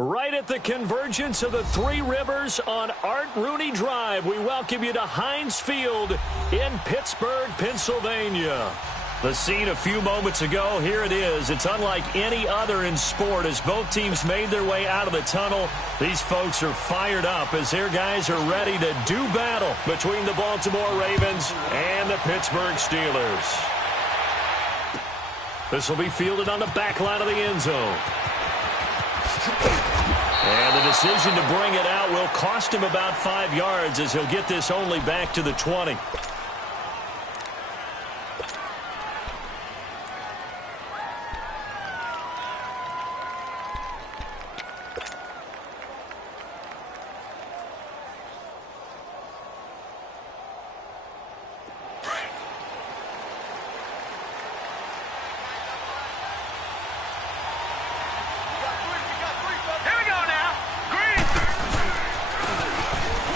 Right at the convergence of the Three Rivers on Art Rooney Drive, we welcome you to Heinz Field in Pittsburgh, Pennsylvania. The scene a few moments ago, here it is. It's unlike any other in sport as both teams made their way out of the tunnel. These folks are fired up as their guys are ready to do battle between the Baltimore Ravens and the Pittsburgh Steelers. This will be fielded on the back line of the end zone. And the decision to bring it out will cost him about 5 yards as he'll get this only back to the 20.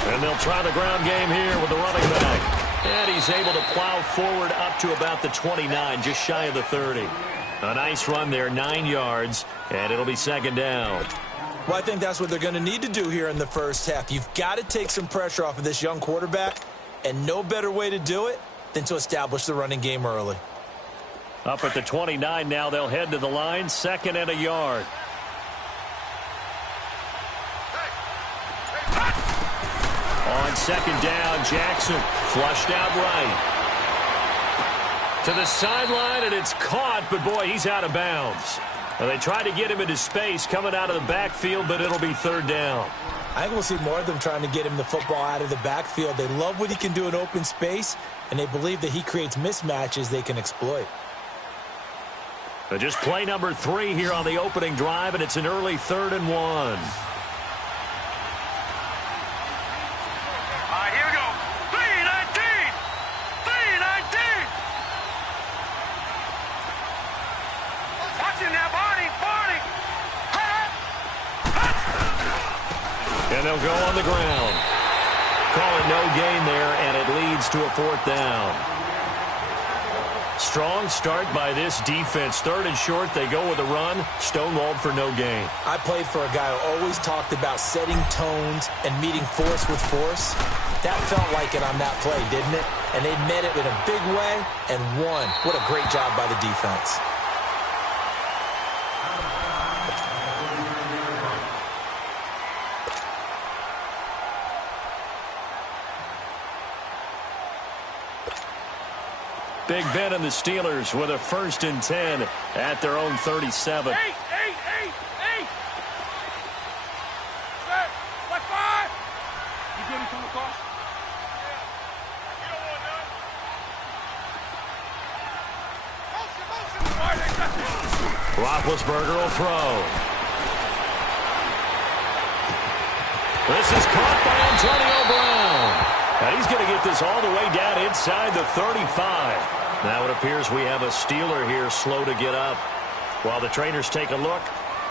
And they'll try the ground game here with the running back. And he's able to plow forward up to about the 29, just shy of the 30. A nice run there, 9 yards, and it'll be second down. Well, I think that's what they're going to need to do here in the first half. You've got to take some pressure off of this young quarterback, and no better way to do it than to establish the running game early. Up at the 29 now, they'll head to the line, 2nd and a yard. On 2nd down, Jackson flushed out right. To the sideline, and it's caught, but boy, he's out of bounds. Now, they tried to get him into space coming out of the backfield, but it'll be 3rd down. I think we'll see more of them trying to get him the football out of the backfield. They love what he can do in open space, and they believe that he creates mismatches they can exploit. But just play number 3 here on the opening drive, and it's an early 3rd and 1. And they'll go on the ground. Call it no gain there, and it leads to a 4th down. Strong start by this defense. 3rd and short, they go with a run. Stonewalled for no gain. I played for a guy who always talked about setting tones and meeting force with force. That felt like it on that play, didn't it? And they met it in a big way and won. What a great job by the defense. Big Ben and the Steelers with a 1st and 10 at their own 37. 8. What 5? You good from across? Roethlisberger will throw. This is caught by Antonio Brown. Now he's going to get this all the way down inside the 35. Now it appears we have a Steeler here slow to get up. While the trainers take a look,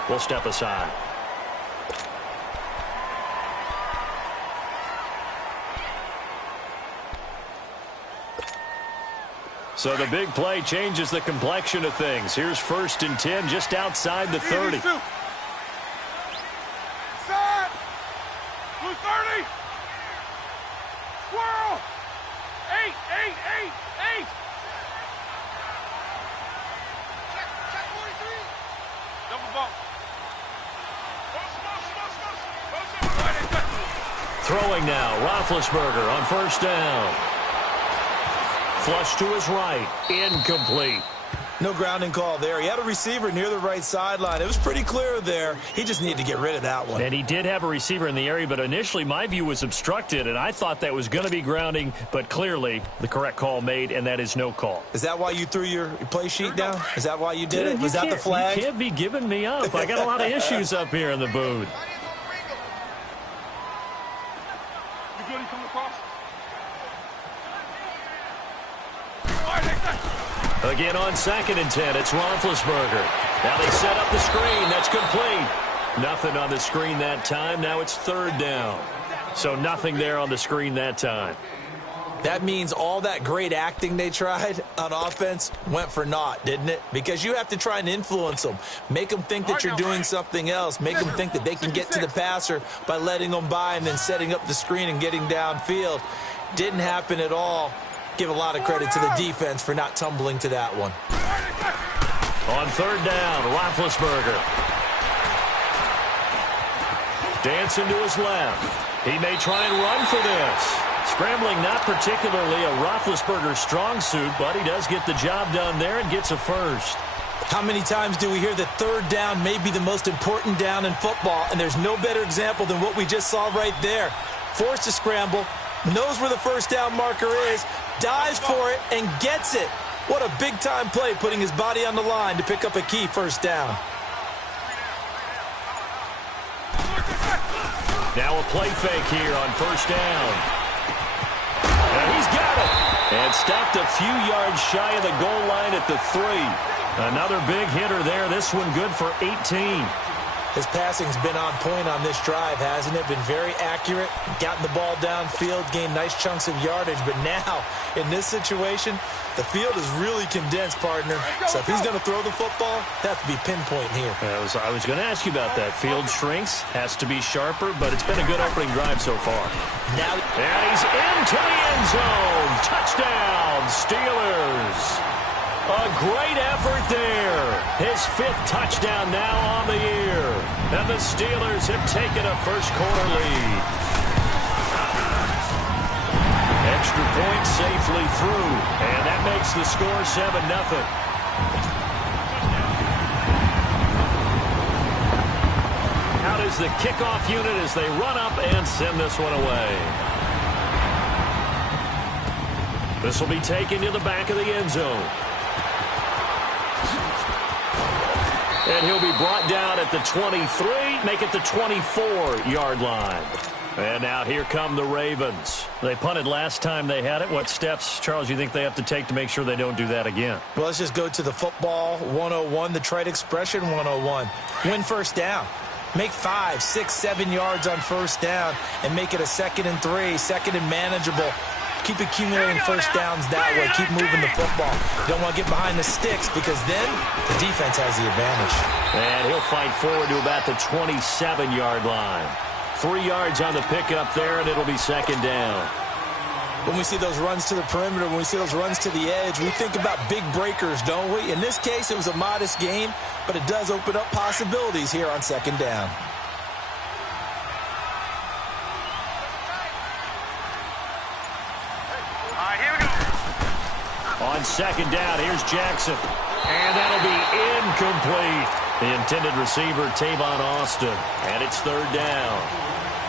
we'll step aside. So the big play changes the complexion of things. Here's 1st and 10 just outside the 30. Side. Blue 30. Squirrel. 8. Check 43. Double bump. Throwing now, Roethlisberger on 1st down. Flush to his right, incomplete. No grounding call there. He had a receiver near the right sideline. It was pretty clear there. He just needed to get rid of that one. And he did have a receiver in the area, but initially my view was obstructed, and I thought that was going to be grounding, but clearly the correct call made, and that is no call. Is that why you threw your play sheet down? Is that why you did it? Was that the flag? You can't be giving me up. I got a lot of issues up here in the booth. You good from across? Again on 2nd and 10, it's Roethlisberger. Now they set up the screen. That's complete. Nothing on the screen that time. Now it's 3rd down. So nothing there on the screen that time. That means all that great acting they tried on offense went for naught, didn't it? Because you have to try and influence them. Make them think that you're doing something else. Make them think that they can get to the passer by letting them by and then setting up the screen and getting downfield. Didn't happen at all. Give a lot of credit to the defense for not tumbling to that one. On third down, Roethlisberger. Dancing to his left. He may try and run for this. Scrambling, not particularly a Roethlisberger strong suit, but he does get the job done there and gets a first. How many times do we hear that third down may be the most important down in football, and there's no better example than what we just saw right there. Forced to scramble, knows where the first down marker is, dives for it, and gets it. What a big-time play, putting his body on the line to pick up a key first down. Now a play fake here on first down. And he's got it. And stopped a few yards shy of the goal line at the 3. Another big hitter there. This one good for 18. His passing's been on point on this drive, hasn't it? Been very accurate, gotten the ball downfield, gained nice chunks of yardage. But now, in this situation, the field is really condensed, partner. So if he's going to throw the football, that has to be pinpoint here. I was going to ask you about that. Field shrinks, has to be sharper, but it's been a good opening drive so far. Now, and he's into the end zone. Touchdown, Steelers. A great effort there. His 5th touchdown now on the year. And the Steelers have taken a first-quarter lead. Extra point safely through. And that makes the score 7-0. Out is the kickoff unit as they run up and send this one away. This will be taken to the back of the end zone. And he'll be brought down at the 23, make it the 24-yard line. And now here come the Ravens. They punted last time they had it. What steps, Charles, you think they have to take to make sure they don't do that again? Well, let's just go to the football 101, the trite expression 101. Win first down. Make 5, 6, 7 yards on first down and make it a 2nd and 3, 2nd and manageable. Keep accumulating first downs that way. Keep moving the football. You don't want to get behind the sticks because then the defense has the advantage. And he'll fight forward to about the 27-yard line. 3 yards on the pickup there, and it'll be 2nd down. When we see those runs to the perimeter, when we see those runs to the edge, we think about big breakers, don't we? In this case, it was a modest game, but it does open up possibilities here on 2nd down. On 2nd down, here's Jackson. And that'll be incomplete. The intended receiver, Tavon Austin. And it's 3rd down.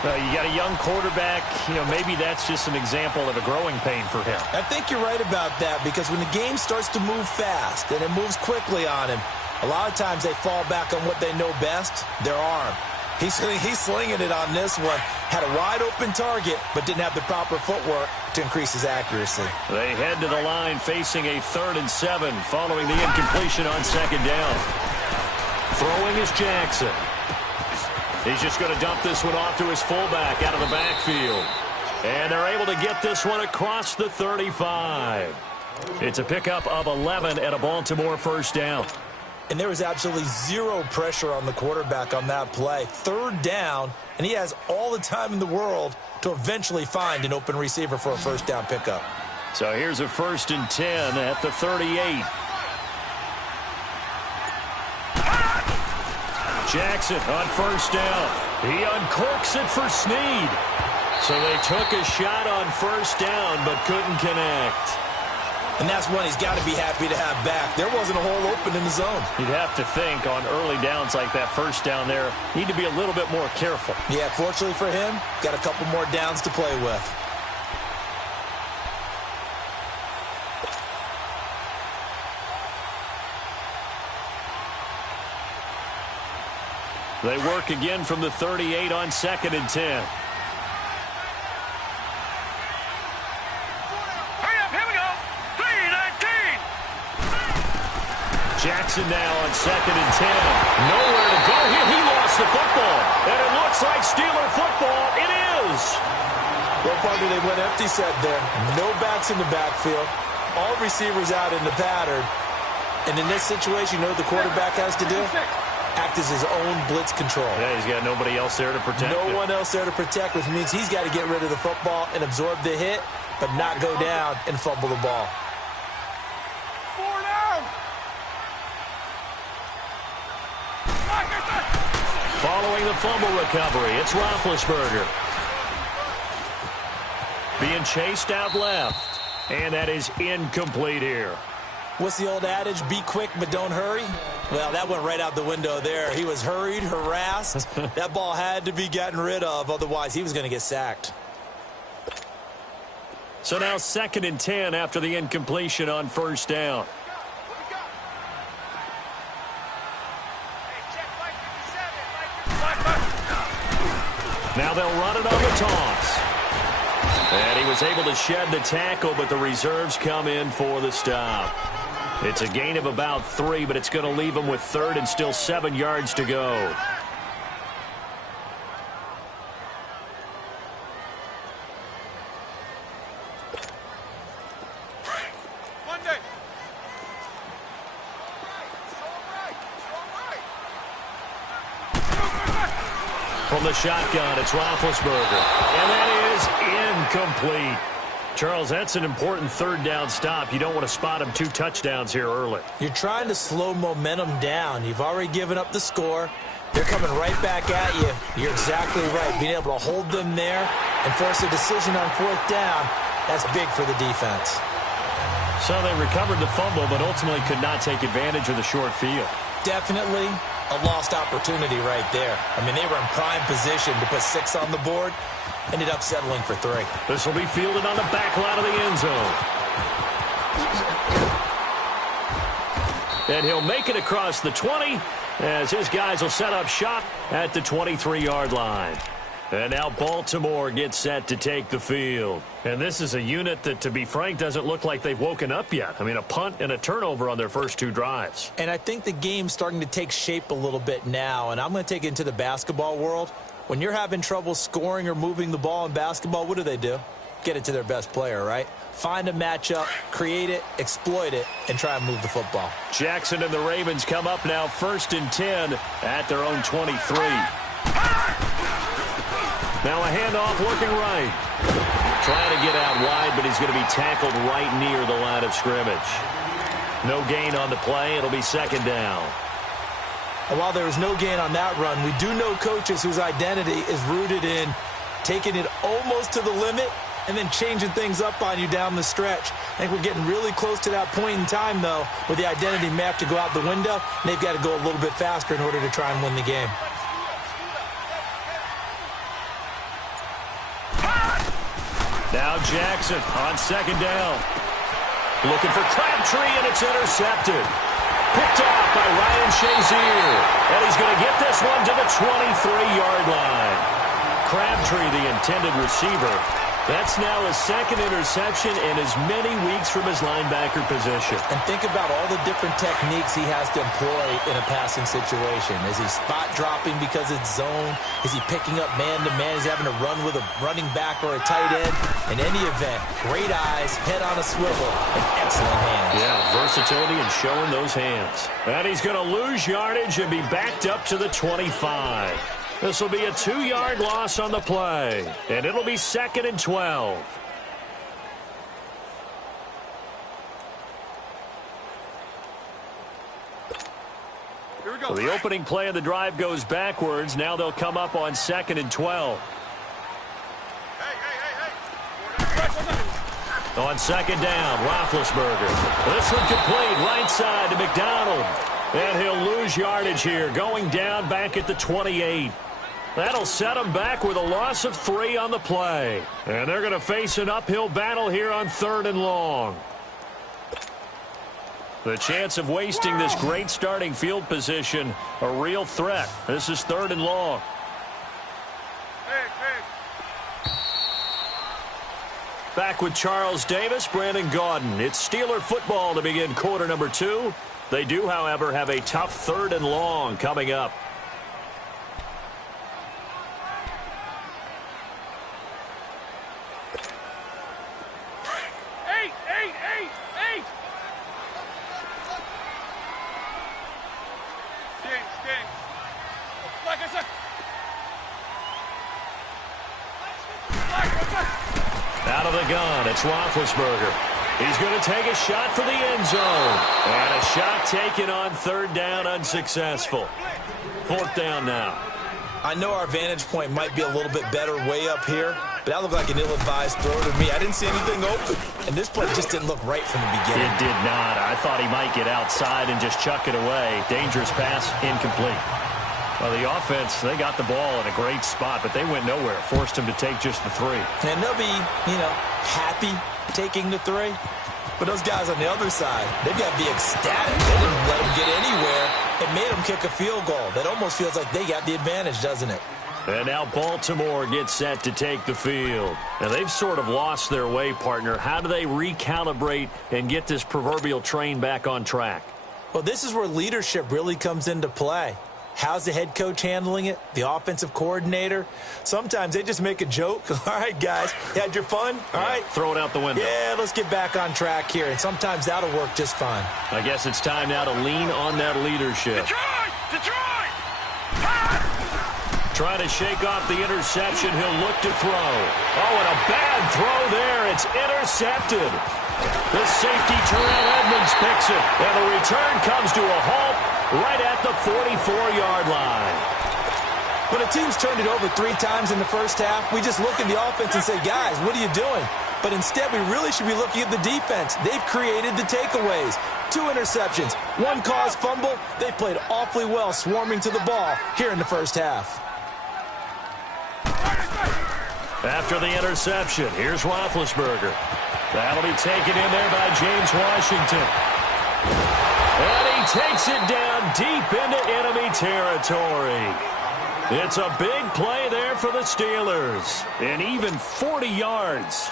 You got a young quarterback. Maybe that's just an example of a growing pain for him. I think you're right about that because when the game starts to move fast and it moves quickly on him, a lot of times they fall back on what they know best, their arm. He's slinging it on this one. Had a wide-open target, but didn't have the proper footwork to increase his accuracy. They head to the line facing a 3rd and 7 following the incompletion on 2nd down. Throwing is Jackson. He's just going to dump this one off to his fullback out of the backfield. And they're able to get this one across the 35. It's a pickup of 11 at a Baltimore first down. And there was absolutely zero pressure on the quarterback on that play. 3rd down, and he has all the time in the world to eventually find an open receiver for a first down pickup. So here's a 1st and 10 at the 38. Jackson on first down. He uncorks it for Snead. So they took a shot on first down but couldn't connect. And that's one he's got to be happy to have back. There wasn't a hole open in the zone. You'd have to think on early downs like that first down there, need to be a little bit more careful. Yeah, fortunately for him, got a couple more downs to play with. They work again from the 38 on 2nd and 10. Jackson now on 2nd and 10. Nowhere to go here. He lost the football. And it looks like Steeler football. It is. Well, partner, they went empty set there. No backs in the backfield. All receivers out in the pattern. And in this situation, you know what the quarterback has to do? Act as his own blitz control. Yeah, he's got nobody else there to protect him. No one else there to protect, which means he's got to get rid of the football and absorb the hit, but not go down and fumble the ball. 4 down. Following the fumble recovery, it's Roethlisberger. Being chased out left. And that is incomplete here. What's the old adage? Be quick, but don't hurry? Well, that went right out the window there. He was hurried, harassed. That ball had to be gotten rid of, otherwise he was going to get sacked. So now 2nd and 10 after the incompletion on first down. Now they'll run it on the toss. And he was able to shed the tackle, but the reserves come in for the stop. It's a gain of about 3, but it's going to leave him with 3rd and still 7 yards to go. Monday. From the shotgun, it's Roethlisberger. And that is incomplete. Charles, that's an important 3rd down stop. You don't want to spot him 2 touchdowns here early. You're trying to slow momentum down. You've already given up the score. They're coming right back at you. You're exactly right. Being able to hold them there and force a decision on 4th down, that's big for the defense. So they recovered the fumble, but ultimately could not take advantage of the short field. Definitely a lost opportunity right there. I mean, they were in prime position to put 6 on the board. Ended up settling for 3. This will be fielded on the back line of the end zone. And he'll make it across the 20 as his guys will set up shop at the 23-yard line. And now Baltimore gets set to take the field. And this is a unit that, to be frank, doesn't look like they've woken up yet. I mean, a punt and a turnover on their first 2 drives. And I think the game's starting to take shape a little bit now. And I'm going to take it into the basketball world. When you're having trouble scoring or moving the ball in basketball, what do? Get it to their best player, right? Find a matchup, create it, exploit it, and try and move the football. Jackson and the Ravens come up now 1st and 10 at their own 23. Now a handoff working right. Trying to get out wide, but he's going to be tackled right near the line of scrimmage. No gain on the play. It'll be 2nd down. And while there was no gain on that run, we do know coaches whose identity is rooted in taking it almost to the limit and then changing things up on you down the stretch. I think we're getting really close to that point in time, though, where the identity may have to go out the window, and they've got to go a little bit faster in order to try and win the game. Now Jackson on 2nd down. Looking for Crabtree, and it's intercepted. Picked off by Ryan Shazier. And he's going to get this one to the 23-yard line. Crabtree, the intended receiver. That's now his 2nd interception in as many weeks from his linebacker position. And think about all the different techniques he has to employ in a passing situation. Is he spot dropping because it's zone? Is he picking up man-to-man? Is he having to run with a running back or a tight end? In any event, great eyes, head on a swivel, and excellent hands. Yeah, versatility and showing those hands. And he's going to lose yardage and be backed up to the 25. This will be a 2-yard loss on the play, and it'll be 2nd and 12. Here we go. So the opening play of the drive goes backwards. Now they'll come up on 2nd and 12. On 2nd down, Roethlisberger. This one complete, right side to McDonald. And he'll lose yardage here, going down back at the 28. That'll set him back with a loss of 3 on the play. And they're going to face an uphill battle here on 3rd and long. The chance of wasting this great starting field position, a real threat. This is 3rd and long. Back with Charles Davis, Brandon Gaudin. It's Steeler football to begin quarter number 2. They do, however, have a tough 3rd and long coming up. Out of the gun, it's Roethlisberger. He's going to take a shot for the end zone. And a shot taken on third down, unsuccessful. Fourth down now. I know our vantage point might be a little bit better way up here, but that looked like an ill-advised throw to me. I didn't see anything open, and this play just didn't look right from the beginning. It did not. I thought he might get outside and just chuck it away. Dangerous pass, incomplete. Well, the offense, they got the ball in a great spot, but they went nowhere. Forced him to take just the 3. And they'll be, happy taking the 3. But those guys on the other side, they've got to be ecstatic. They didn't let them get anywhere. It made them kick a field goal. That almost feels like they got the advantage, doesn't it? And now Baltimore gets set to take the field. Now, they've sort of lost their way, partner. How do they recalibrate and get this proverbial train back on track? Well, this is where leadership really comes into play. How's the head coach handling it? The offensive coordinator? Sometimes they just make a joke. All right, guys, you had your fun? All right. Throw it out the window. Yeah, let's get back on track here. And sometimes that'll work just fine. I guess it's time now to lean on that leadership. Detroit! Trying to shake off the interception. He'll look to throw. Oh, and a bad throw there. It's intercepted. The safety, Terrell Edmonds, picks it. And the return comes to a halt right at the 44-yard line. When a team's turned it over 3 times in the first half, we just look at the offense and say, guys, what are you doing? But instead, we really should be looking at the defense. They've created the takeaways. 2 interceptions, 1 caused fumble. They played awfully well swarming to the ball here in the first half. After the interception, here's Roethlisberger. That'll be taken in there by James Washington. And he takes it down deep into enemy territory. It's a big play there for the Steelers. And even 40 yards.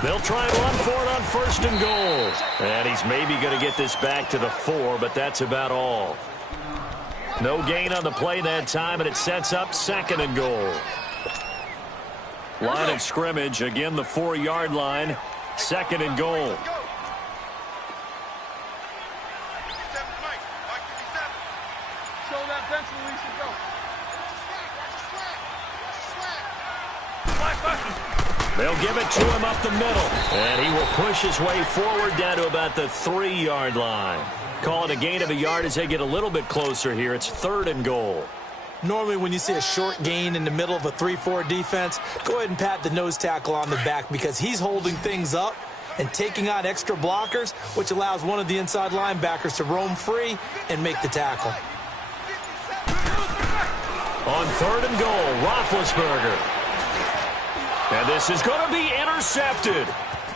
They'll try and run for it on 1st and goal. And he's maybe going to get this back to the 4, but that's about all. No gain on the play that time, and it sets up 2nd and goal. Line of scrimmage, again the 4-yard line, 2nd and goal. Show that bench release and go. They'll give it to him up the middle, and he will push his way forward down to about the 3-yard line. Call it a gain of a yard as they get a little bit closer here. It's 3rd and goal. Normally when you see a short gain in the middle of a 3-4 defense, go ahead and pat the nose tackle on the back because he's holding things up and taking on extra blockers, which allows one of the inside linebackers to roam free and make the tackle. On 3rd and goal, Roethlisberger. And this is going to be intercepted.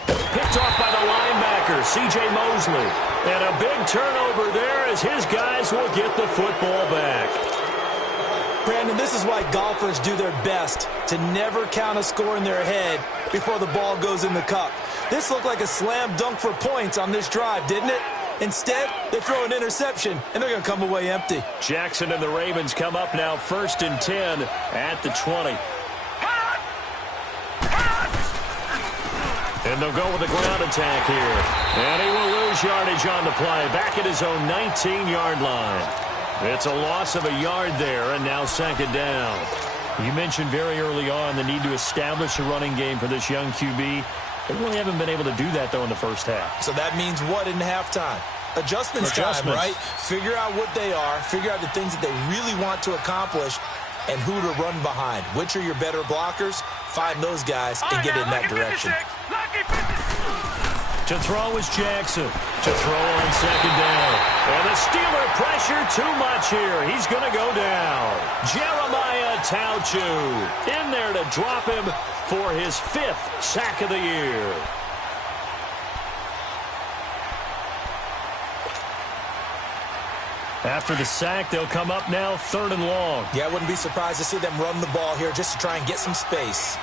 Picked off by the linebacker, C.J. Mosley. And a big turnover there as his guys will get the football back. Brandon, this is why golfers do their best to never count a score in their head before the ball goes in the cup. This looked like a slam dunk for points on this drive, didn't it? Instead, they throw an interception, and they're going to come away empty. Jackson and the Ravens come up now 1st and 10 at the 20. And they'll go with a ground attack here. And he will lose yardage on the play. Back at his own 19-yard line. It's a loss of a yard there, and now 2nd down. You mentioned very early on the need to establish a running game for this young QB. They really haven't been able to do that, though, in the first half. So that means what in halftime? Adjustments time, right? Figure out what they are. Figure out the things that they really want to accomplish and who to run behind. Which are your better blockers? Find those guys and get in that direction. To throw is Jackson. To throw on 2nd down. And the Steeler pressure too much here. He's going to go down. Jeremiah Ytown330 in there to drop him for his 5th sack of the year. After the sack, they'll come up now 3rd and long. Yeah, I wouldn't be surprised to see them run the ball here just to try and get some space.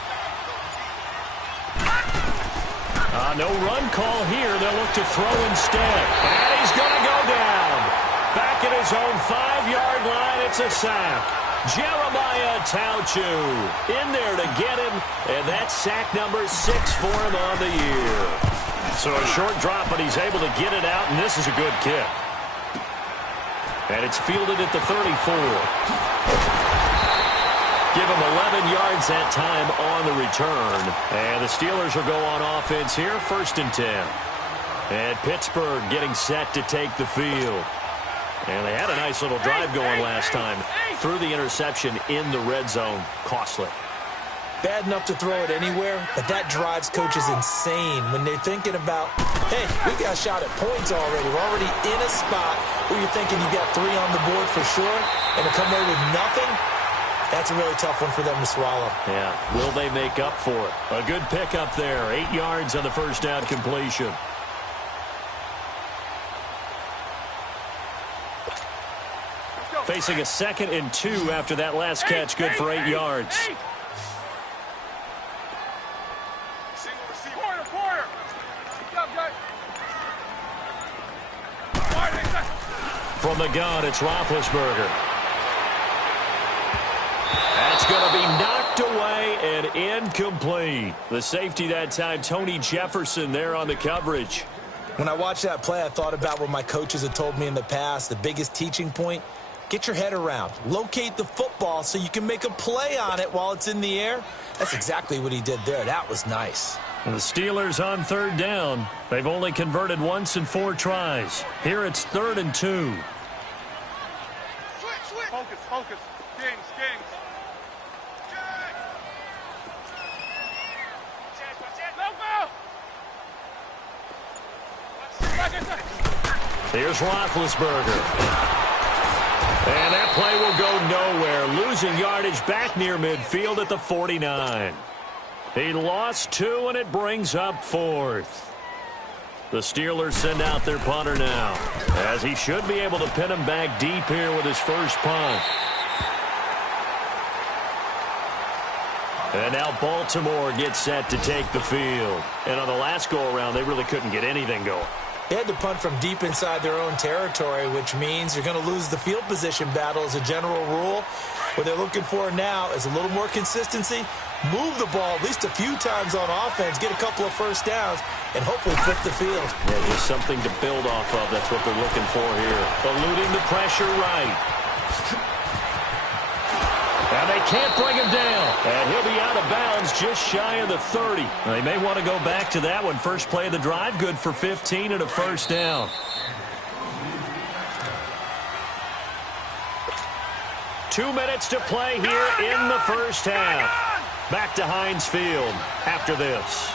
No run call here. They'll look to throw instead. And he's going to go down. Back at his own 5-yard line, it's a sack. Jeremiah Ytown330 in there to get him. And that's sack number 6 for him on the year. So a short drop, but he's able to get it out, and this is a good kick. And it's fielded at the 34. Give him 11 yards that time on the return. And the Steelers will go on offense here, 1st and 10. And Pittsburgh getting set to take the field. And they had a nice little drive going last time. Threw the interception in the red zone. Costly. Bad enough to throw it anywhere, but that drives coaches insane when they're thinking about, hey, we got shot at points already. We're already in a spot where you're thinking you got 3 on the board for sure, and to come away with nothing, that's a really tough one for them to swallow. Yeah, will they make up for it? A good pickup there. 8 yards on the first down completion. Facing a 2nd and 2 after that last catch. Good for 8 yards. From the gun, it's Roethlisberger. That's going to be knocked away and incomplete. The safety that time, Tony Jefferson there on the coverage. When I watched that play, I thought about what my coaches had told me in the past. The biggest teaching point, get your head around. Locate the football so you can make a play on it while it's in the air. That's exactly what he did there. That was nice. And the Steelers on 3rd down. They've only converted once in 4 tries. Here it's 3rd and 2. Focus, focus. Kings. Here's Roethlisberger. And that play will go nowhere. Losing yardage back near midfield at the 49. He lost 2, and it brings up 4th. The Steelers send out their punter now, as he should be able to pin him back deep here with his first punt. And now Baltimore gets set to take the field. And on the last go-around, they really couldn't get anything going. They had to punt from deep inside their own territory, which means you're going to lose the field position battle as a general rule. What they're looking for now is a little more consistency, move the ball at least a few times on offense, get a couple of first downs, and hopefully flip the field. Yeah, just something to build off of. That's what they're looking for here. Eluding the pressure right. And they can't bring him down. And he'll be out of bounds just shy of the 30. They may want to go back to that one. First play of the drive, good for 15 and a first down. 2 minutes to play here in the first half. Back to Heinz Field after this.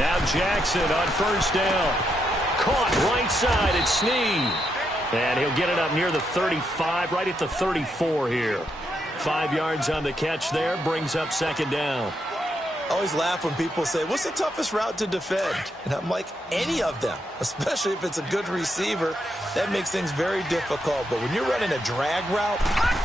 Now Jackson on first down. Caught right side at Snead. And he'll get it up near the 35, right at the 34 here. 5 yards on the catch there, brings up second down. I always laugh when people say, what's the toughest route to defend? And I'm like, any of them, especially if it's a good receiver. That makes things very difficult. But when you're running a drag route,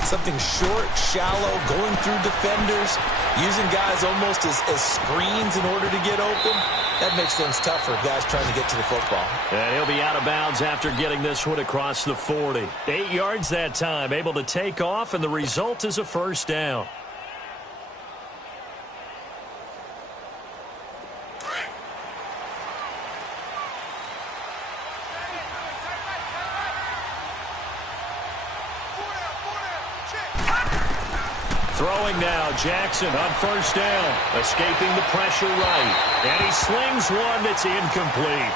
something short, shallow, going through defenders, using guys almost as screens in order to get open, that makes things tougher, guys trying to get to the football. And he'll be out of bounds after getting this one across the 40. 8 yards that time, able to take off, and the result is a first down. Throwing now, Jackson on first down, escaping the pressure right. And he slings one that's incomplete.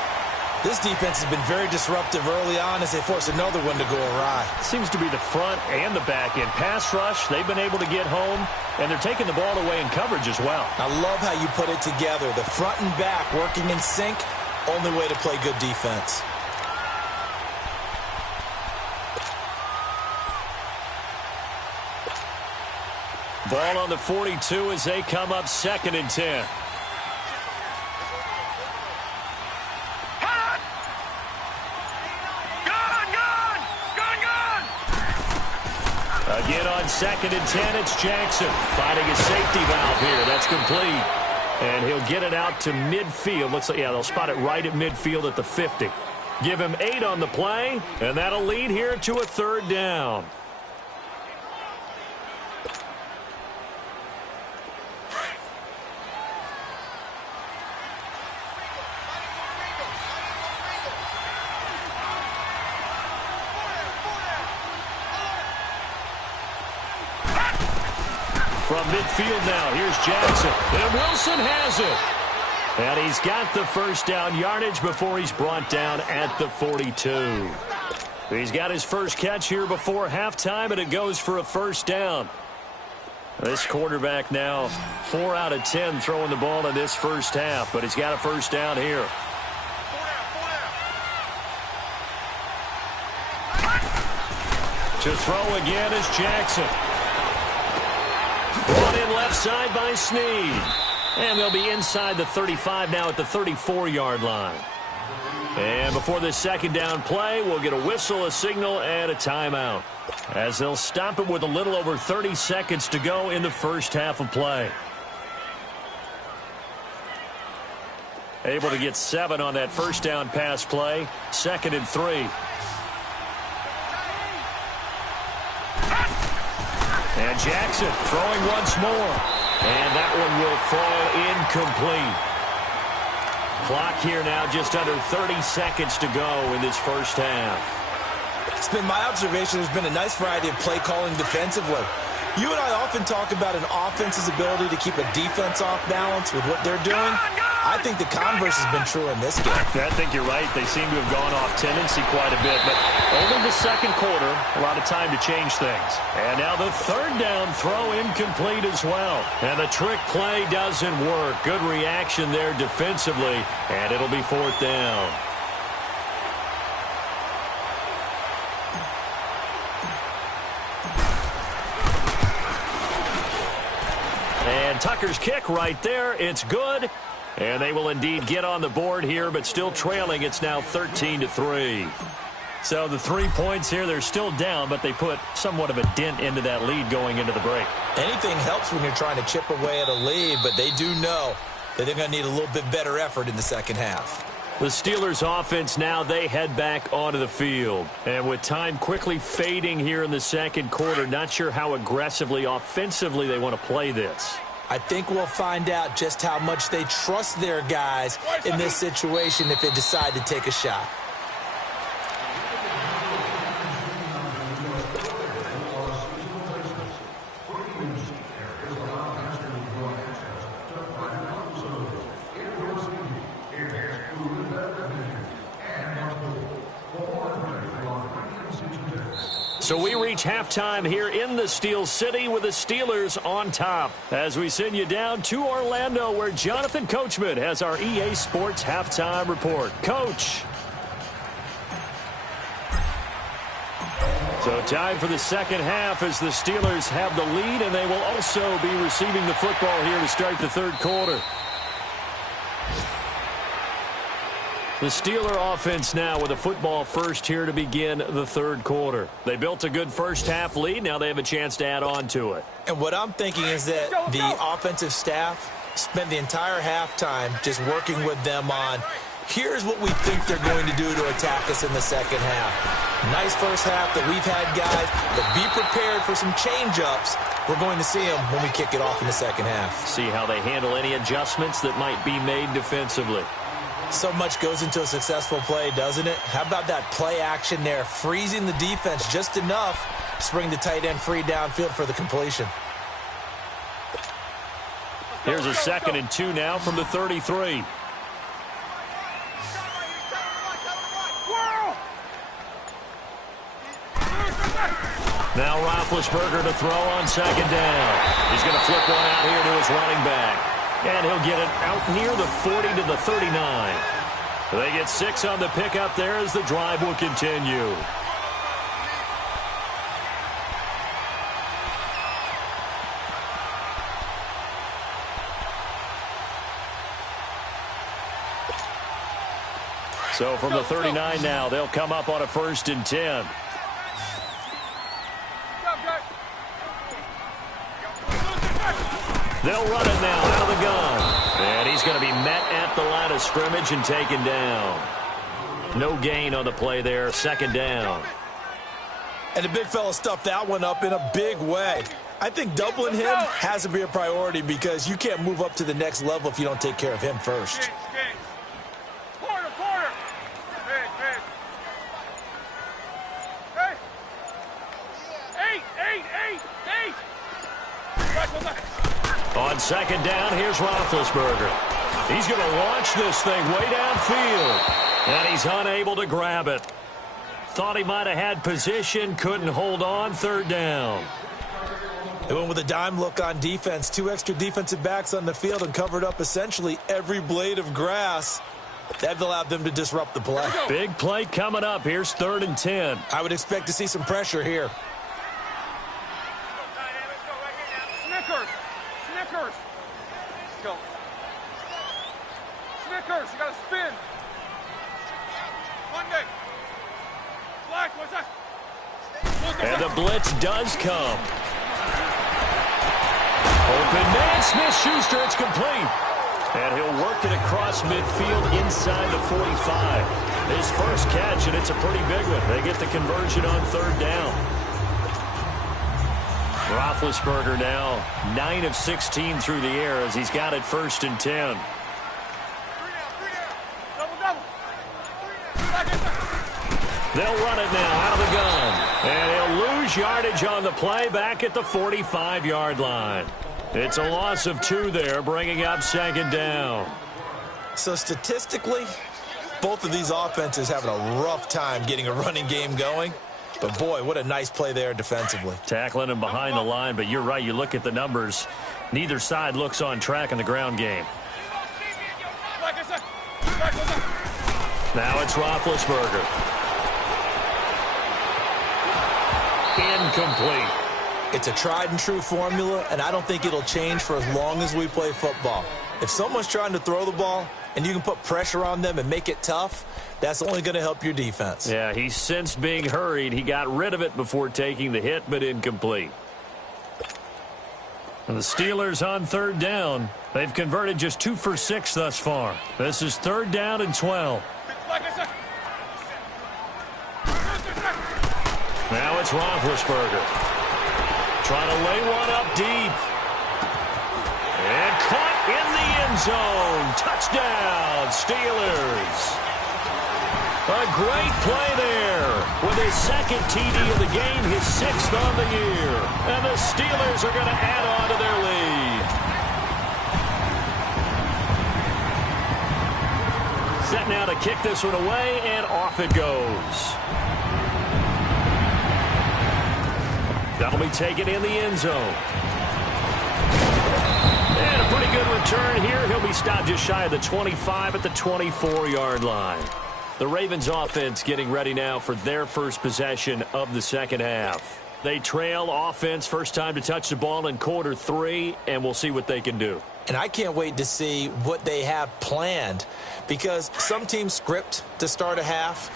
This defense has been very disruptive early on as they force another one to go awry. Seems to be the front and the back end. Pass rush, they've been able to get home, and they're taking the ball away in coverage as well. I love how you put it together. The front and back working in sync, only way to play good defense. Ball on the 42 as they come up second and 10. Again on second and 10, it's Jackson finding a safety valve here. That's complete. And he'll get it out to midfield. Looks like, yeah, they'll spot it right at midfield at the 50. Give him 8 on the play, and that'll lead here to a third down. From midfield now, here's Jackson. And Wilson has it. And he's got the first down yardage before he's brought down at the 42. He's got his first catch here before halftime, and it goes for a first down. This quarterback now 4 out of 10 throwing the ball in this first half, but he's got a first down here. To throw again is Jackson. Brought in left side by Snead. And they'll be inside the 35 now at the 34-yard line. And before this second down play, we'll get a whistle, a signal, and a timeout, as they'll stop it with a little over 30 seconds to go in the first half of play. Able to get 7 on that first down pass play. 2nd and 3. And Jackson throwing once more. And that one will fall incomplete. Clock here now just under 30 seconds to go in this first half. It's been my observation there's been a nice variety of play calling defensively. You and I often talk about an offense's ability to keep a defense off balance with what they're doing. I think the converse has been true in this game. I think you're right. They seem to have gone off tendency quite a bit, but only the second quarter, a lot of time to change things. And now the third down throw incomplete as well. And the trick play doesn't work. Good reaction there defensively, and it'll be 4th down. And Tucker's kick right there. It's good. And they will indeed get on the board here, but still trailing. It's now 13-3. So the 3 points here, they're still down, but they put somewhat of a dent into that lead going into the break. Anything helps when you're trying to chip away at a lead, but they do know that they're going to need a little bit better effort in the second half. The Steelers offense now, they head back onto the field. And with time quickly fading here in the second quarter, not sure how aggressively, offensively they want to play this. I think we'll find out just how much they trust their guys in this situation if they decide to take a shot. So we reach halftime here in the Steel City with the Steelers on top, as we send you down to Orlando, where Jonathan Coachman has our EA Sports halftime report. Coach. So time for the second half as the Steelers have the lead, and they will also be receiving the football here to start the third quarter. The Steeler offense now with a football first here to begin the third quarter. They built a good first half lead. Now they have a chance to add on to it. And what I'm thinking is that the offensive staff spent the entire halftime just working with them on, here's what we think they're going to do to attack us in the second half. Nice first half that we've had, guys, but be prepared for some change-ups. We're going to see them when we kick it off in the second half. See how they handle any adjustments that might be made defensively. So much goes into a successful play, doesn't it? How about that play action there, freezing the defense just enough to bring the tight end free downfield for the completion. Here's a 2nd and 2 now from the 33. Now Roethlisberger to throw on 2nd down. He's going to flip one out here to his running back. And he'll get it out near the 40 to the 39. They get 6 on the pickup there as the drive will continue. So from the 39 now, they'll come up on a 1st and 10. They'll run it now out of the gun. And he's going to be met at the line of scrimmage and taken down. No gain on the play there. 2nd down. And the big fella stuffed that one up in a big way. I think doubling him has to be a priority because you can't move up to the next level if you don't take care of him first. Quarter. Hey. 8. second down, here's Roethlisberger. He's going to launch this thing way downfield. And he's unable to grab it. Thought he might have had position, couldn't hold on, third down. They went with a dime look on defense. 2 extra defensive backs on the field and covered up essentially every blade of grass. That allowed them to disrupt the play. Big play coming up. Here's 3rd and 10. I would expect to see some pressure here. Snickers! Snickers! Let's go. Snickers, you gotta spin. Monday. Black, what's that? And the blitz does come. Open man, Smith-Schuster, it's complete. And he'll work it across midfield inside the 45. His first catch, and it's a pretty big one. They get the conversion on 3rd down. Roethlisberger now 9 of 16 through the air as he's got it 1st and 10. They'll run it now out of the gun. And he'll lose yardage on the play back at the 45-yard line. It's a loss of 2 there, bringing up 2nd down. So statistically, both of these offenses having a rough time getting a running game going. But, boy, what a nice play there defensively. Tackling him behind the line, but you're right. You look at the numbers. Neither side looks on track in the ground game. Now it's Roethlisberger. Incomplete. It's a tried-and-true formula, and I don't think it'll change for as long as we play football. If someone's trying to throw the ball and you can put pressure on them and make it tough, that's only going to help your defense. Yeah, he's sensed being hurried. He got rid of it before taking the hit, but incomplete. And the Steelers on 3rd down. They've converted just 2 for 6 thus far. This is 3rd down and 12. Now it's Roethlisberger. Trying to lay one up deep. And caught in the end zone. Touchdown, Steelers. A great play there. With his 2nd TD of the game, his 6th on the year. And the Steelers are going to add on to their lead. Set now to kick this one away, and off it goes. That'll be taken in the end zone. And a pretty good return here. He'll be stopped just shy of the 25 at the 24-yard line. The Ravens offense getting ready now for their first possession of the second half. They trail offense first time to touch the ball in quarter 3, and we'll see what they can do. And I can't wait to see what they have planned, because some teams script to start a half.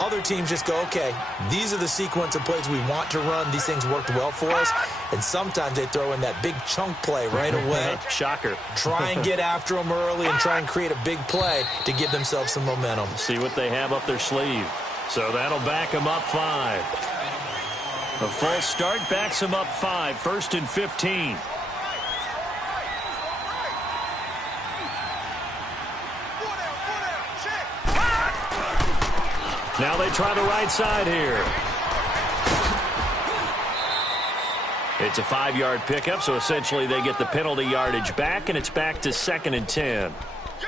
Other teams just go, okay, these are the sequence of plays we want to run. These things worked well for us. And sometimes they throw in that big chunk play right away. Shocker. Try and get after them early and try and create a big play to give themselves some momentum. See what they have up their sleeve. So that'll back them up 5. A false start backs them up 5. 1st and 15. Now they try the right side here. It's a 5-yard pickup, so essentially they get the penalty yardage back, and it's back to 2nd and 10.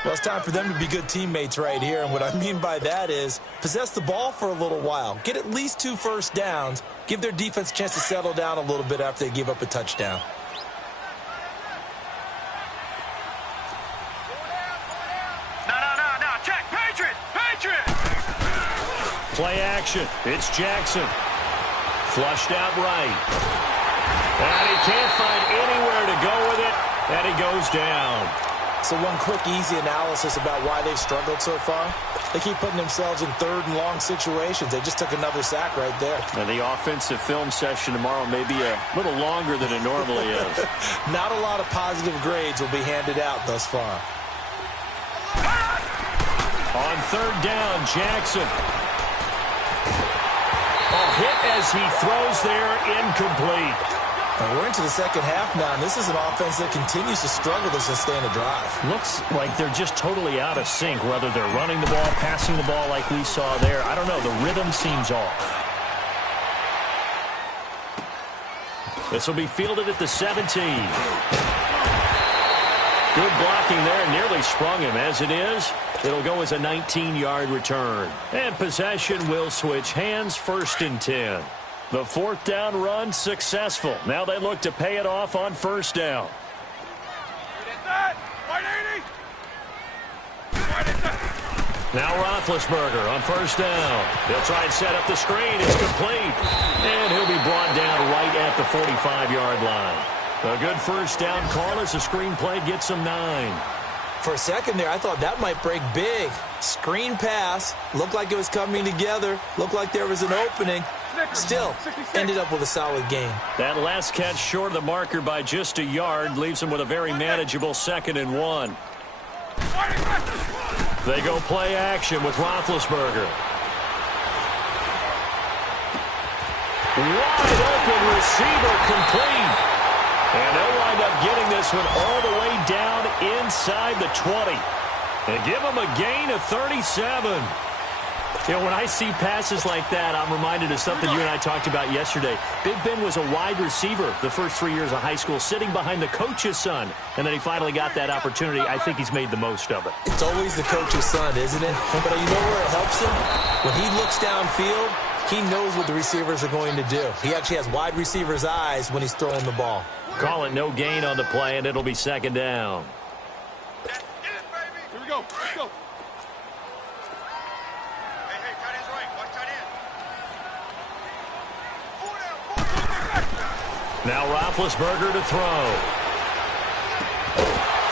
Well, it's time for them to be good teammates right here, and what I mean by that is possess the ball for a little while. Get at least 2 first downs. Give their defense a chance to settle down a little bit after they give up a touchdown. No. Check. Patriot! Play action. It's Jackson. Flushed out right. And he can't find anywhere to go with it, and he goes down. So one quick, easy analysis about why they've struggled so far. They keep putting themselves in 3rd and long situations. They just took another sack right there. And the offensive film session tomorrow may be a little longer than it normally is. Not a lot of positive grades will be handed out thus far. On 3rd down, Jackson. A hit as he throws there, incomplete. And we're into the second half now, and this is an offense that continues to struggle to sustain a drive. Looks like they're just totally out of sync, whether they're running the ball, passing the ball like we saw there. I don't know. The rhythm seems off. This will be fielded at the 17. Good blocking there, nearly sprung him. As it is, it'll go as a 19-yard return. And possession will switch hands, 1st and 10. The 4th down run successful. Now they look to pay it off on 1st down. Now Roethlisberger on 1st down. He'll try and set up the screen. It's complete. And he'll be brought down right at the 45-yard line. A good 1st down call as the screen play gets him 9. For a second there, I thought that might break big. Screen pass. Looked like it was coming together. Looked like there was an opening. Still, ended up with a solid game. That last catch short of the marker by just a yard leaves him with a very manageable 2nd and 1. They go play action with Roethlisberger. Wide open receiver complete. And they'll wind up getting this one all the way down inside the 20. And give them a gain of 37. You know, when I see passes like that, I'm reminded of something you and I talked about yesterday. Big Ben was a wide receiver the first 3 years of high school, sitting behind the coach's son. And then he finally got that opportunity. I think he's made the most of it. It's always the coach's son, isn't it? But you know where it helps him? When he looks downfield, he knows what the receivers are going to do. He actually has wide receivers' eyes when he's throwing the ball. Call it no gain on the play, and it'll be 2nd down. Here we go. Let's go. Hey, tight end's right. Watch tight end. Now Roethlisberger to throw.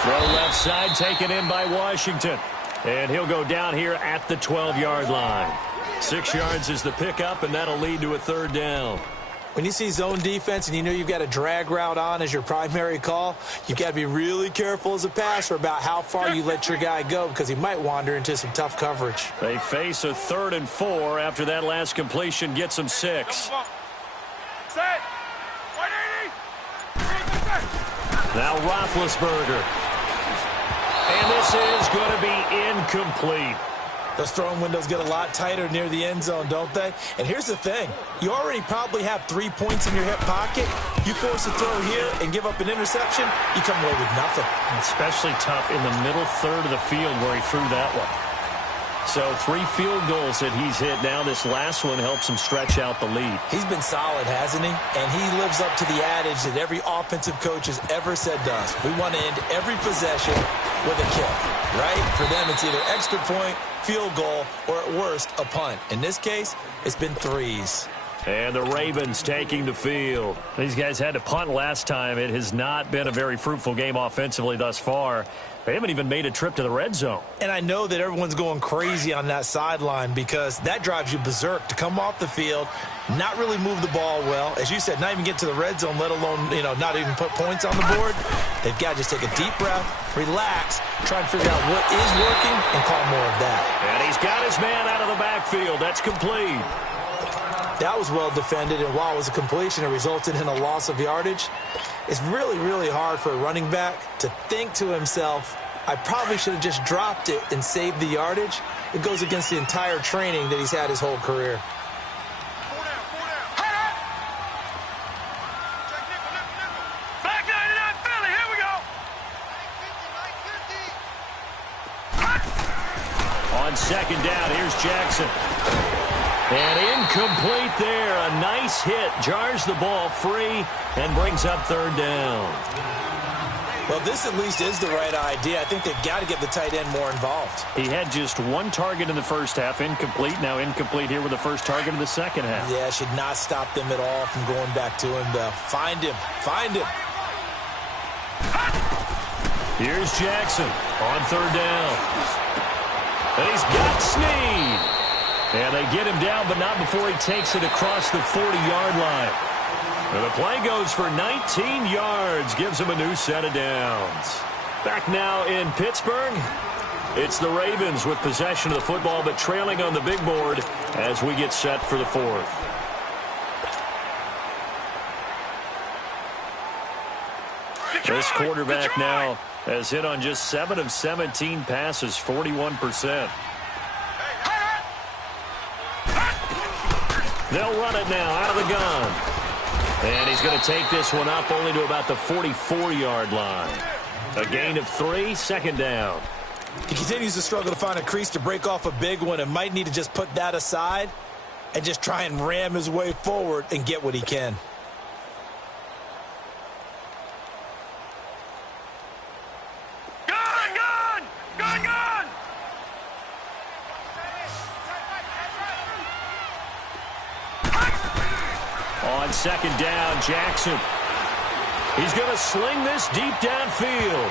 Throw left side, taken in by Washington. And he'll go down here at the 12-yard line. 6 yards is the pickup, and that'll lead to a 3rd down. When you see zone defense and you know you've got a drag route on as your primary call, you've got to be really careful as a passer about how far you let your guy go because he might wander into some tough coverage. They face a 3rd and 4 after that last completion gets them 6. Set. 180. Now Roethlisberger. And this is going to be incomplete. Those throwing windows get a lot tighter near the end zone, don't they? And here's the thing. You already probably have 3 points in your hip pocket. You force a throw here and give up an interception, you come away with nothing. Especially tough in the middle third of the field where he threw that one. So 3 field goals that he's hit now. This last one helps him stretch out the lead. He's been solid, hasn't he? And he lives up to the adage that every offensive coach has ever said to us. We want to end every possession with a kick, right? For them, it's either extra point, field goal, or at worst, a punt. In this case, it's been 3s. And the Ravens taking the field. These guys had to punt last time. It has not been a very fruitful game offensively thus far. They haven't even made a trip to the red zone. And I know that everyone's going crazy on that sideline because that drives you berserk to come off the field, not really move the ball well. As you said, not even get to the red zone, let alone, not even put points on the board. They've got to just take a deep breath, relax, try and figure out what is working, and call more of that. And he's got his man out of the backfield. That's complete. That was well defended, and while it was a completion, it resulted in a loss of yardage. It's really, really hard for a running back to think to himself, I probably should have just dropped it and saved the yardage. It goes against the entire training that he's had his whole career. Back 99 Philly, here we go. On 2nd down, here's Jackson. And incomplete there. A nice hit. Jars the ball free and brings up 3rd down. Well, this at least is the right idea. I think they've got to get the tight end more involved. He had just 1 target in the first half. Incomplete. Now incomplete here with the first target of the second half. Yeah, should not stop them at all from going back to him, though. Find him. Find him. Here's Jackson on 3rd down. And he's got Snead. And they get him down, but not before he takes it across the 40-yard line. And the play goes for 19 yards, gives him a new set of downs. Back now in Pittsburgh, it's the Ravens with possession of the football, but trailing on the big board as we get set for the 4th. This quarterback now has hit on just 7 of 17 passes, 41%. They'll run it now out of the gun. And he's going to take this one up only to about the 44-yard line. A gain of 3, second down. He continues to struggle to find a crease to break off a big one and might need to just put that aside and just try and ram his way forward and get what he can. On second down, Jackson. He's going to sling this deep downfield.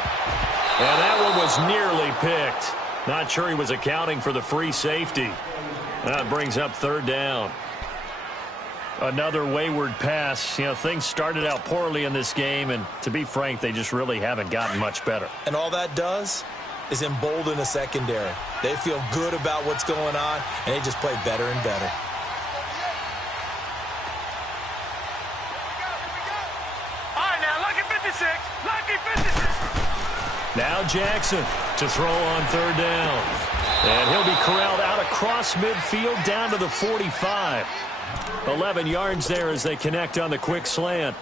And that one was nearly picked. Not sure he was accounting for the free safety. That brings up third down. Another wayward pass. You know, things started out poorly in this game, and to be frank, they just really haven't gotten much better. And all that does is embolden the secondary. They feel good about what's going on, and they just play better and better. Now Jackson to throw on third down. And he'll be corralled out across midfield down to the 45. 11 yards there as they connect on the quick slant.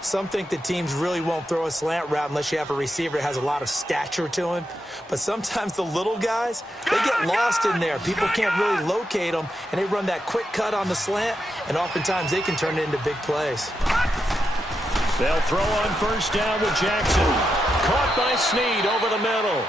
Some think that teams really won't throw a slant route unless you have a receiver that has a lot of stature to him. But sometimes the little guys, they get lost in there. People can't really locate them, and they run that quick cut on the slant, and oftentimes they can turn it into big plays. They'll throw on first down with Jackson. Caught by Snead over the middle.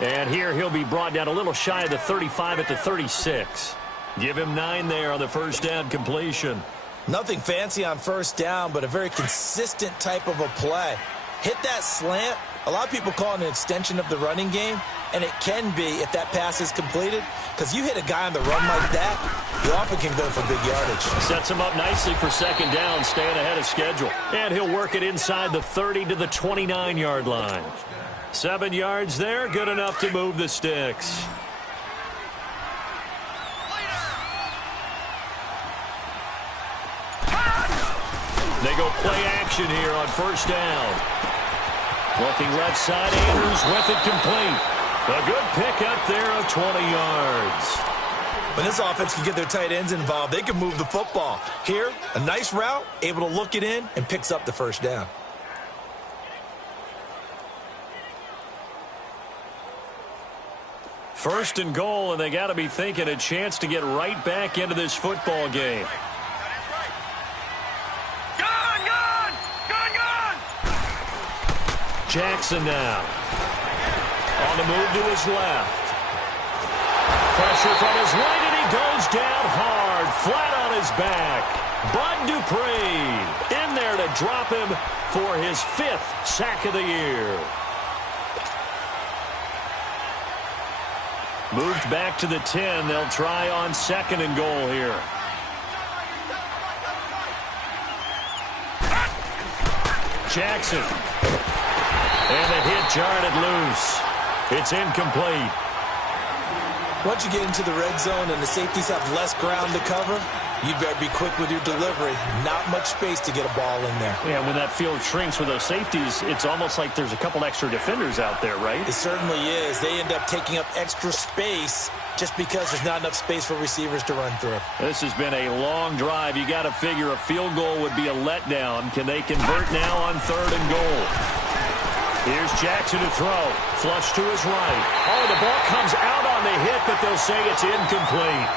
And here he'll be brought down a little shy of the 35 at the 36. Give him 9 there on the first down completion. Nothing fancy on first down, but a very consistent type of a play. Hit that slant. A lot of people call it an extension of the running game, and it can be if that pass is completed, because you hit a guy on the run like that, you often can go for big yardage. Sets him up nicely for second down, staying ahead of schedule. And he'll work it inside the 30 to the 29-yard line. 7 yards there, good enough to move the sticks. They go play action here on first down. Looking left side, Andrews with it complete. A good pickup there of 20 yards. When this offense can get their tight ends involved, they can move the football. Here, a nice route, able to look it in, and picks up the first down. First and goal, and they got to be thinking a chance to get right back into this football game. Jackson now. On the move to his left. Pressure from his right, and he goes down hard, flat on his back. Bud Dupree in there to drop him for his 5th sack of the year. Moved back to the 10. They'll try on second and goal here. Jackson. And the hit jarred it loose. It's incomplete. Once you get into the red zone and the safeties have less ground to cover, you better be quick with your delivery. Not much space to get a ball in there. Yeah, when that field shrinks with those safeties, it's almost like there's a couple extra defenders out there, right? It certainly is. They end up taking up extra space just because there's not enough space for receivers to run through. This has been a long drive. You got to figure a field goal would be a letdown. Can they convert now on third and goal? Here's Jackson to throw. Flush to his right. Oh, the ball comes out on the hit, but they'll say it's incomplete.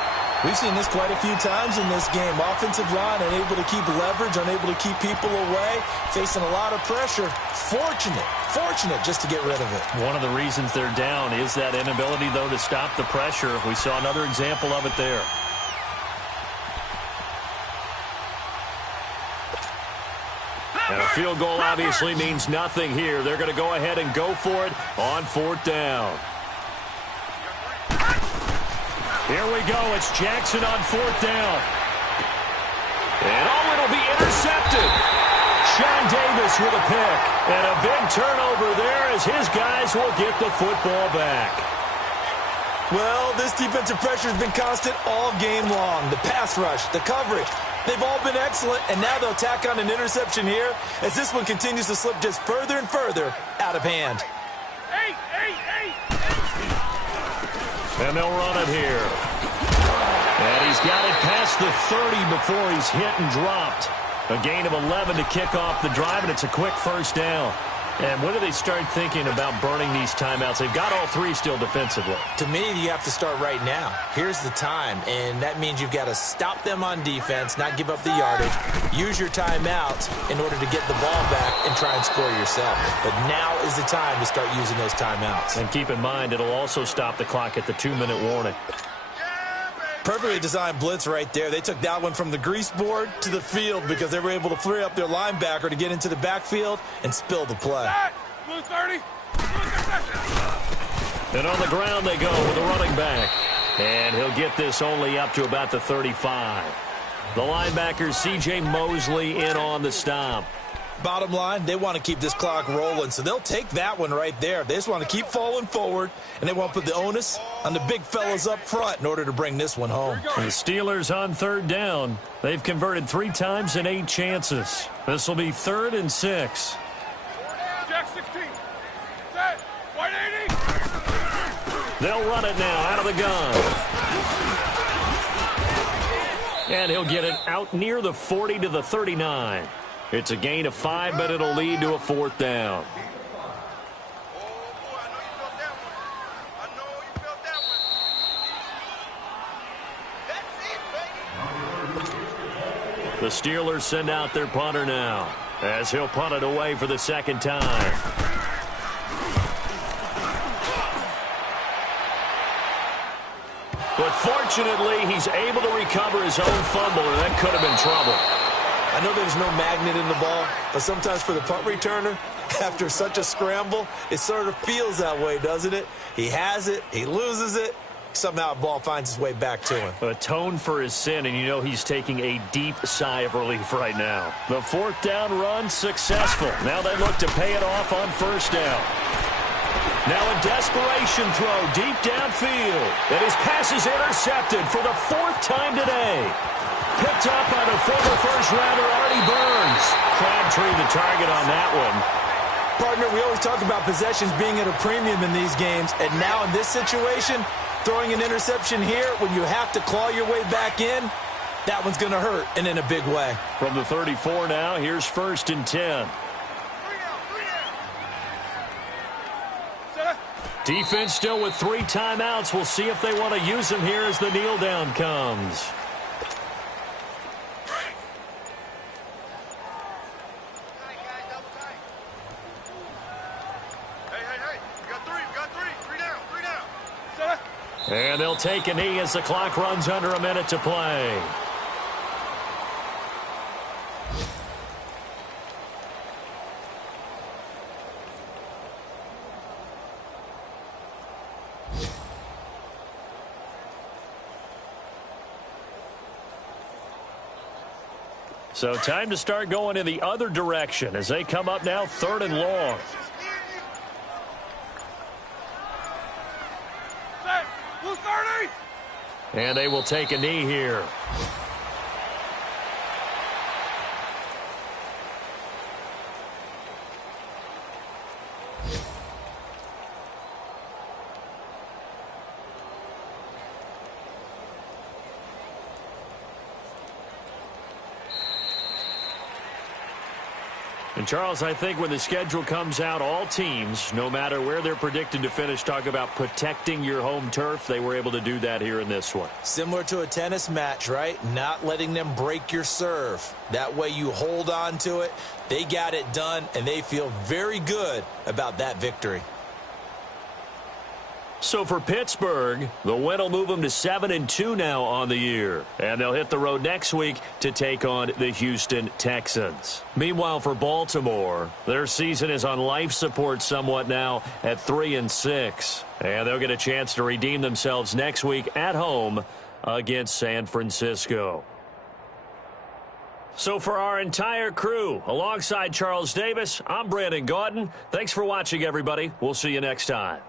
We've seen this quite a few times in this game. Offensive line unable to keep leverage, unable to keep people away, facing a lot of pressure. Fortunate just to get rid of it. One of the reasons they're down is that inability, though, to stop the pressure. We saw another example of it there. And a field goal obviously means nothing here. They're going to go ahead and go for it on fourth down. Here we go. It's Jackson on fourth down. And it'll be intercepted. Sean Davis with a pick. And a big turnover there as his guys will get the football back. Well, this defensive pressure has been constant all game long. The pass rush, the coverage, they've all been excellent, and now they'll tack on an interception here as this one continues to slip just further and further out of hand. And they'll run it here. And he's got it past the 30 before he's hit and dropped. A gain of 11 to kick off the drive, and it's a quick first down. And when do they start thinking about burning these timeouts? They've got all three still defensively. To me, you have to start right now. Here's the time, and that means you've got to stop them on defense, not give up the yardage, use your timeouts in order to get the ball back and try and score yourself. But now is the time to start using those timeouts. And keep in mind, it'll also stop the clock at the 2-minute warning. Perfectly designed blitz right there. They took that one from the grease board to the field because they were able to free up their linebacker to get into the backfield and spill the play. Blue 30. And on the ground they go with the running back. And he'll get this only up to about the 35. The linebacker, C.J. Mosley, in on the stop. Bottom line, they want to keep this clock rolling, so they'll take that one right there. They just want to keep falling forward, and they want to put the onus on the big fellas up front in order to bring this one home. The Steelers on third down. They've converted 3 times in 8 chances. This will be 3rd and 6. Jack 16. Set. White 80. They'll run it now out of the gun. And he'll get it out near the 40 to the 39. It's a gain of 5, but it'll lead to a 4th down. The Steelers send out their punter now, as he'll punt it away for the 2nd time. But fortunately, he's able to recover his own fumble, and that could have been trouble. I know there's no magnet in the ball, but sometimes for the punt returner, after such a scramble, it sort of feels that way, doesn't it? He has it, he loses it, somehow the ball finds its way back to him. Atone for his sin, and you know he's taking a deep sigh of relief right now. The 4th down run successful. Now they look to pay it off on 1st down. Now a desperation throw deep downfield. And his pass is intercepted for the 4th time today. Picked up by the former first-rounder, Artie Burns. Crabtree the target on that one. Partner, we always talk about possessions being at a premium in these games, and now in this situation, throwing an interception here when you have to claw your way back in, that one's going to hurt, and in a big way. From the 34 now, here's 1st and 10. Defense still with 3 timeouts. We'll see if they want to use them here as the kneel down comes. And they'll take a knee as the clock runs under a minute to play. So time to start going in the other direction as they come up now 3rd and long. And they will take a knee here. And, Charles, I think when the schedule comes out, all teams, no matter where they're predicted to finish, talk about protecting your home turf. They were able to do that here in this one. Similar to a tennis match, right? Not letting them break your serve. That way you hold on to it. They got it done, and they feel very good about that victory. So for Pittsburgh, the win will move them to 7-2 now on the year. And they'll hit the road next week to take on the Houston Texans. Meanwhile, for Baltimore, their season is on life support somewhat now at 3-6. And they'll get a chance to redeem themselves next week at home against San Francisco. So for our entire crew, alongside Charles Davis, I'm Brandon Gaudin. Thanks for watching, everybody. We'll see you next time.